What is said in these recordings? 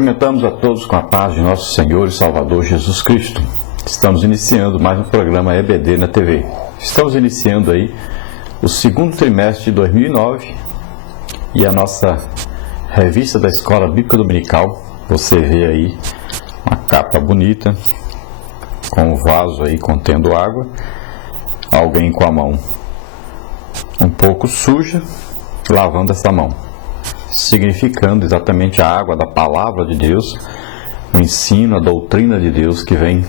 Cumprimentamos a todos com a paz de nosso Senhor e Salvador Jesus Cristo. Estamos iniciando mais um programa EBD na TV. Estamos iniciando aí o segundo trimestre de 2009 e a nossa revista da Escola Bíblica Dominical. Você vê aí uma capa bonita, com um vaso aí contendo água, alguém com a mão um pouco suja, lavando essa mão, significando exatamente a água da Palavra de Deus, o ensino, a doutrina de Deus que vem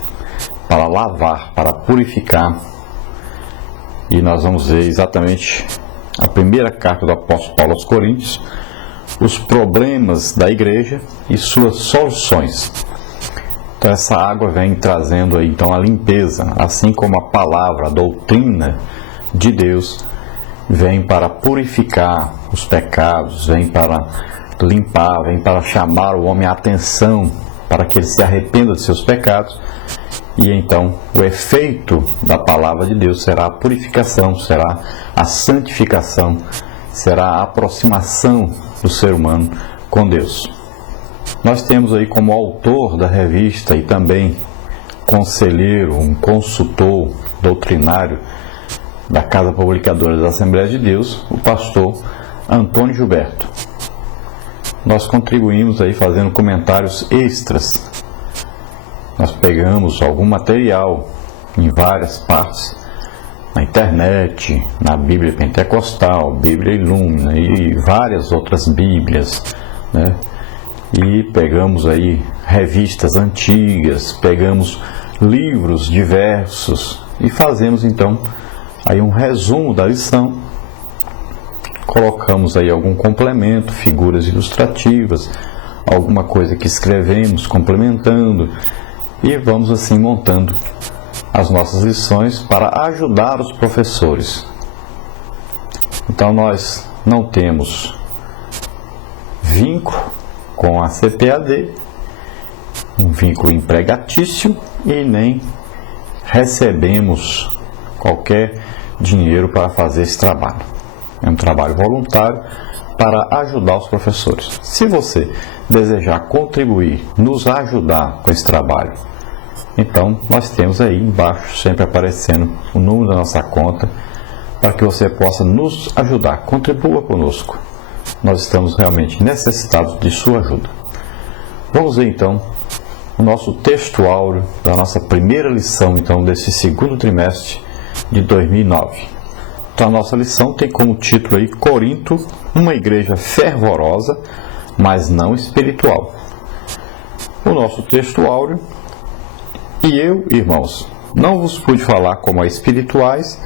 para lavar, para purificar. E nós vamos ver exatamente a primeira carta do apóstolo Paulo aos Coríntios, os problemas da igreja e suas soluções. Então essa água vem trazendo aí então a limpeza, assim como a palavra, a doutrina de Deus vem para purificar os pecados, vem para limpar, vem para chamar o homem à atenção, para que ele se arrependa de seus pecados. E então o efeito da palavra de Deus será a purificação, será a santificação, será a aproximação do ser humano com Deus. Nós temos aí como autor da revista e também conselheiro, um consultor doutrinário da Casa Publicadora das Assembleias de Deus, o pastor Antônio Gilberto. Nós contribuímos aí fazendo comentários extras. Nós pegamos algum material em várias partes, na internet, na Bíblia Pentecostal, Bíblia Ilumina e várias outras Bíblias, né? E pegamos aí revistas antigas, pegamos livros diversos e fazemos então aí um resumo da lição, colocamos aí algum complemento, figuras ilustrativas, alguma coisa que escrevemos complementando e vamos assim montando as nossas lições para ajudar os professores. Então nós não temos vínculo com a CPAD, um vínculo empregatício, e nem recebemos qualquer dinheiro para fazer esse trabalho. É um trabalho voluntário para ajudar os professores. Se você desejar contribuir, nos ajudar com esse trabalho, então nós temos aí embaixo sempre aparecendo o número da nossa conta para que você possa nos ajudar. Contribua conosco. Nós estamos realmente necessitados de sua ajuda. Vamos ver então o nosso texto áureo da nossa primeira lição então desse segundo trimestre de 2009. Então a nossa lição tem como título aí Corinto, uma igreja fervorosa, mas não espiritual. O nosso texto áureo: e eu, irmãos, não vos pude falar como a espirituais,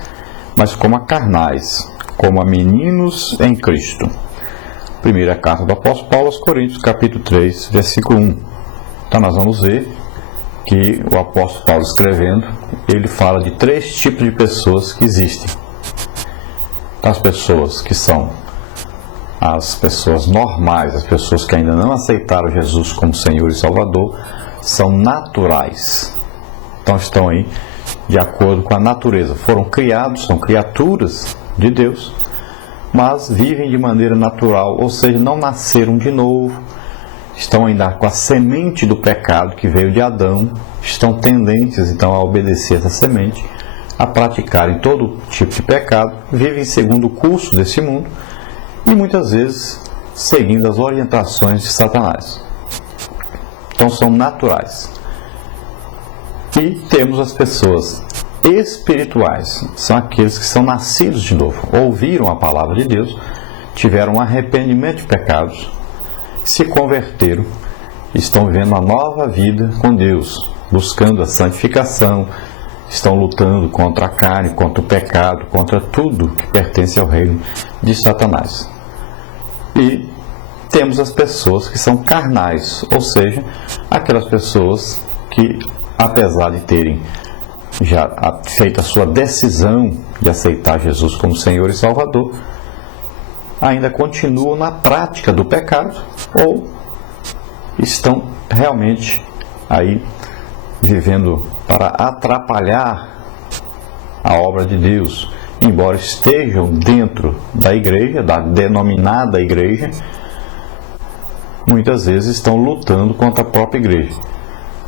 mas como a carnais, como a meninos em Cristo. Primeira carta do apóstolo Paulo aos Coríntios, capítulo 3, versículo 1. Então nós vamos ver que o apóstolo Paulo escrevendo, ele fala de três tipos de pessoas que existem. Então, as pessoas que são as pessoas normais, as pessoas que ainda não aceitaram Jesus como Senhor e Salvador, são naturais. Então estão aí de acordo com a natureza. Foram criados, são criaturas de Deus, mas vivem de maneira natural, ou seja, não nasceram de novo, estão ainda com a semente do pecado que veio de Adão, estão tendentes então a obedecer essa semente, a praticarem todo tipo de pecado, vivem segundo o curso desse mundo e muitas vezes seguindo as orientações de Satanás. Então são naturais. E temos as pessoas espirituais, são aqueles que são nascidos de novo, ouviram a palavra de Deus, tiveram um arrependimento de pecados, se converteram, estão vivendo uma nova vida com Deus, buscando a santificação, estão lutando contra a carne, contra o pecado, contra tudo que pertence ao reino de Satanás. E temos as pessoas que são carnais, ou seja, aquelas pessoas que, apesar de terem já feito a sua decisão de aceitar Jesus como Senhor e Salvador, ainda continuam na prática do pecado ou estão realmente aí vivendo para atrapalhar a obra de Deus, embora estejam dentro da igreja, da denominada igreja, muitas vezes estão lutando contra a própria igreja.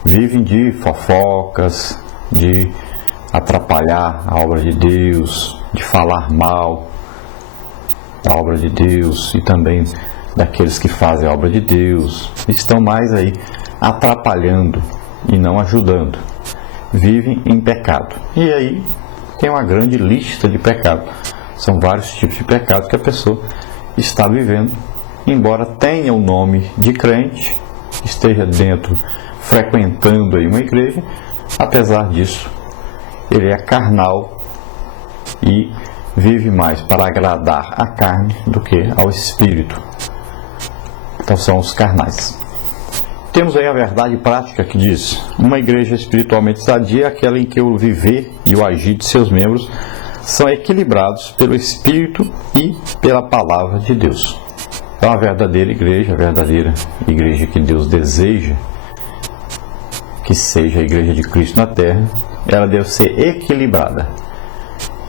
Vivem de fofocas, de atrapalhar a obra de Deus, de falar mal da obra de Deus e também daqueles que fazem a obra de Deus. Estão mais aí atrapalhando e não ajudando. Vivem em pecado. E aí tem uma grande lista de pecados. São vários tipos de pecados que a pessoa está vivendo, embora tenha o nome de crente, esteja dentro, frequentando aí uma igreja. Apesar disso, ele é carnal e vive mais para agradar a carne do que ao espírito. Então são os carnais. Temos aí a verdade prática que diz: uma igreja espiritualmente sadia é aquela em que o viver e o agir de seus membros são equilibrados pelo Espírito e pela Palavra de Deus. Então a verdadeira igreja que Deus deseja que seja a igreja de Cristo na terra, ela deve ser equilibrada.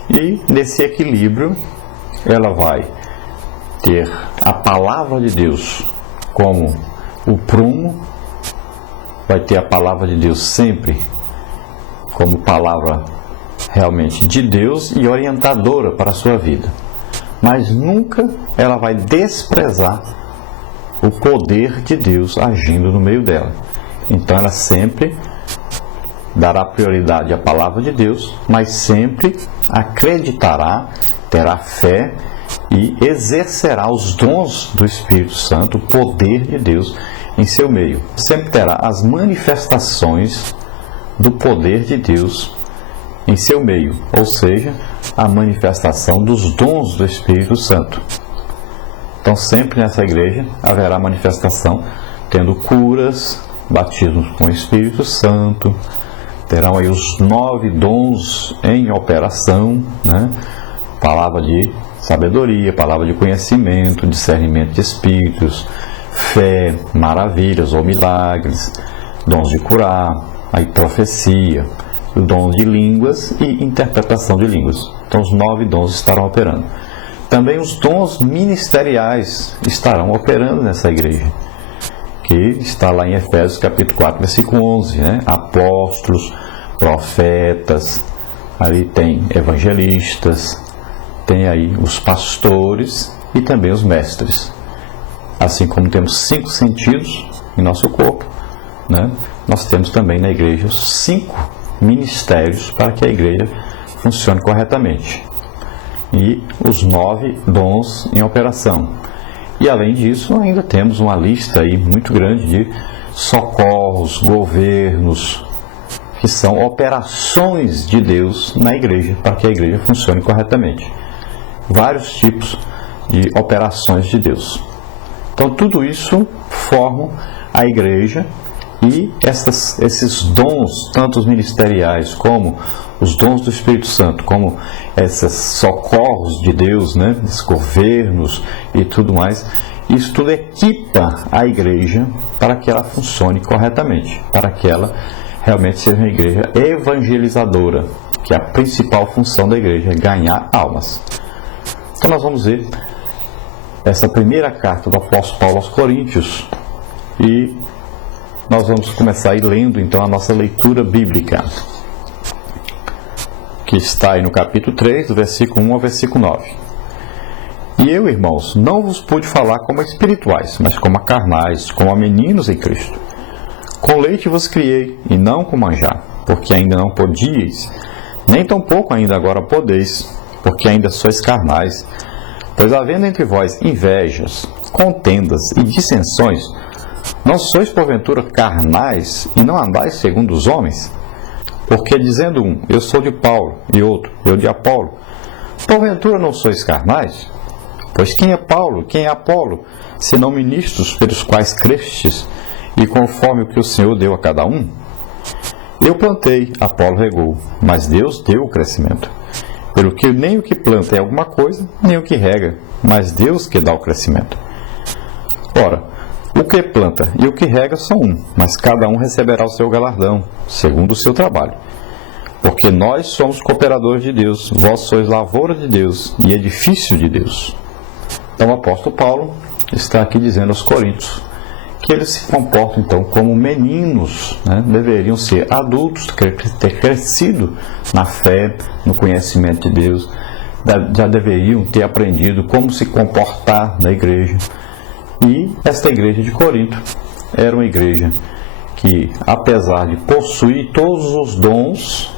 E nesse equilíbrio ela vai ter a Palavra de Deus como o prumo, vai ter a Palavra de Deus sempre como palavra realmente de Deus e orientadora para a sua vida. Mas nunca ela vai desprezar o poder de Deus agindo no meio dela. Então ela sempre dará prioridade à Palavra de Deus, mas sempre acreditará, terá fé e exercerá os dons do Espírito Santo, o poder de Deus em seu meio. Sempre terá as manifestações do poder de Deus em seu meio, ou seja, a manifestação dos dons do Espírito Santo. Então sempre nessa igreja haverá manifestação, tendo curas, batismos com o Espírito Santo, terão aí os 9 dons em operação, né? Palavra de sabedoria, palavra de conhecimento, discernimento de espíritos, fé, maravilhas ou milagres, dons de curar, aí profecia, dom de línguas e interpretação de línguas. Então os 9 dons estarão operando. Também os dons ministeriais estarão operando nessa igreja, que está lá em Efésios capítulo 4, versículo 11, né? Apóstolos, profetas, ali tem evangelistas, tem aí os pastores e também os mestres. Assim como temos 5 sentidos em nosso corpo, né? Nós temos também na igreja os 5 ministérios para que a igreja funcione corretamente. E os 9 dons em operação. E além disso, ainda temos uma lista aí muito grande de socorros, governos, que são operações de Deus na igreja, para que a igreja funcione corretamente. Vários tipos de operações de Deus. Então tudo isso forma a igreja, e esses dons, tanto os ministeriais como os dons do Espírito Santo, como esses socorros de Deus, né, esses governos e tudo mais, isso tudo equipa a igreja para que ela funcione corretamente, para que ela realmente seja uma igreja evangelizadora, que é a principal função da igreja, é ganhar almas. Então nós vamos ver essa primeira carta do apóstolo Paulo aos Coríntios, e nós vamos começar aí lendo então a nossa leitura bíblica, que está aí no capítulo 3, do versículo 1 ao versículo 9. E eu, irmãos, não vos pude falar como a espirituais, mas como a carnais, como a meninos em Cristo. Com leite vos criei, e não com manjar, porque ainda não podíeis, nem tampouco ainda agora podeis, porque ainda sois carnais. Pois havendo entre vós invejas, contendas e dissensões, não sois porventura carnais, e não andais segundo os homens? Porque dizendo um, eu sou de Paulo, e outro, eu de Apolo, porventura não sois carnais? Pois quem é Paulo, quem é Apolo, senão ministros pelos quais crestes, e conforme o que o Senhor deu a cada um? Eu plantei, Apolo regou, mas Deus deu o crescimento. Pelo que nem o que planta é alguma coisa, nem o que rega, mas Deus que dá o crescimento. Ora, o que planta e o que rega são um, mas cada um receberá o seu galardão, segundo o seu trabalho. Porque nós somos cooperadores de Deus, vós sois lavoura de Deus e edifício de Deus. Então o apóstolo Paulo está aqui dizendo aos Coríntios que eles se comportam então como meninos, né? Deveriam ser adultos, ter crescido na fé, no conhecimento de Deus, já deveriam ter aprendido como se comportar na igreja. E esta igreja de Corinto era uma igreja que, apesar de possuir todos os dons